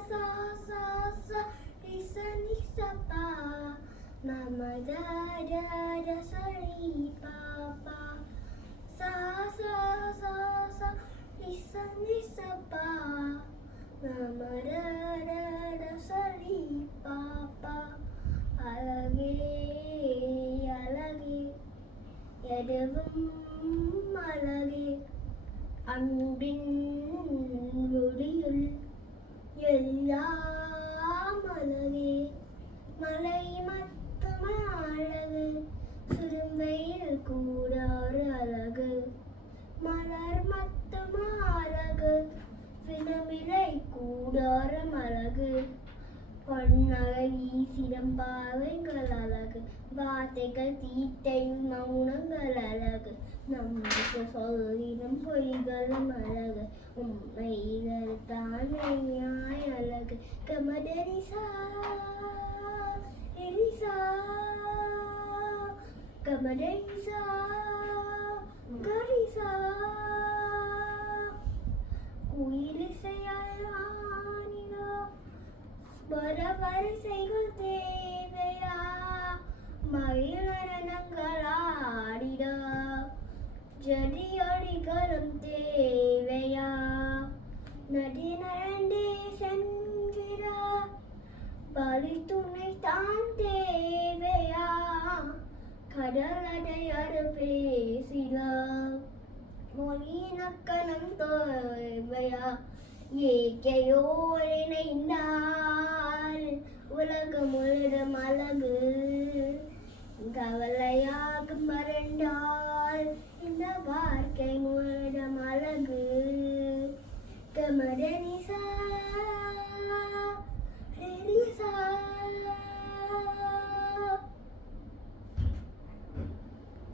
sa sa sa ni sa pa mama da da da sa ni pa pa sa sa sa sa ni sa pa mama da da da sa ni pa pa அழகே அழகே எதுவும் அழகே அன்பின் ஒளியுள் எல்லாம் அழகே மலை மட்டுமா அழகு சுருமையில் கூட ஒரு அழகு மலர் மட்டுமா அழகு சினமிலை கூடாரம் அழகு பொன்னழகி சிறம்பாவைகள் அழகு வார்த்தைகள் தீட்டையும் மௌனங்கள் அழகு நமக்கு சொல்லிடும் பொய்களும் அழகு உண்மைகள் தானேயாய் அழகு கமதரிசா எலிசா கமதரிசா கரிசா குயிலிசையாய் ஆனினோ வரிசைகள் தேவையா மயிலனங்கள் ஆடிட ஜடியடிகளும் தேவையா நடி நடந்தே சென்றிட பலி துணை தான் தேவையா கடலடையாறு பேசிட மொழியினக்கணம் தேவையா ஏகையோர் இணைந்தால் உலகம் முழுதும் அழகு கவலையாக மறந்தால் இந்த வாழ்க்கை முழு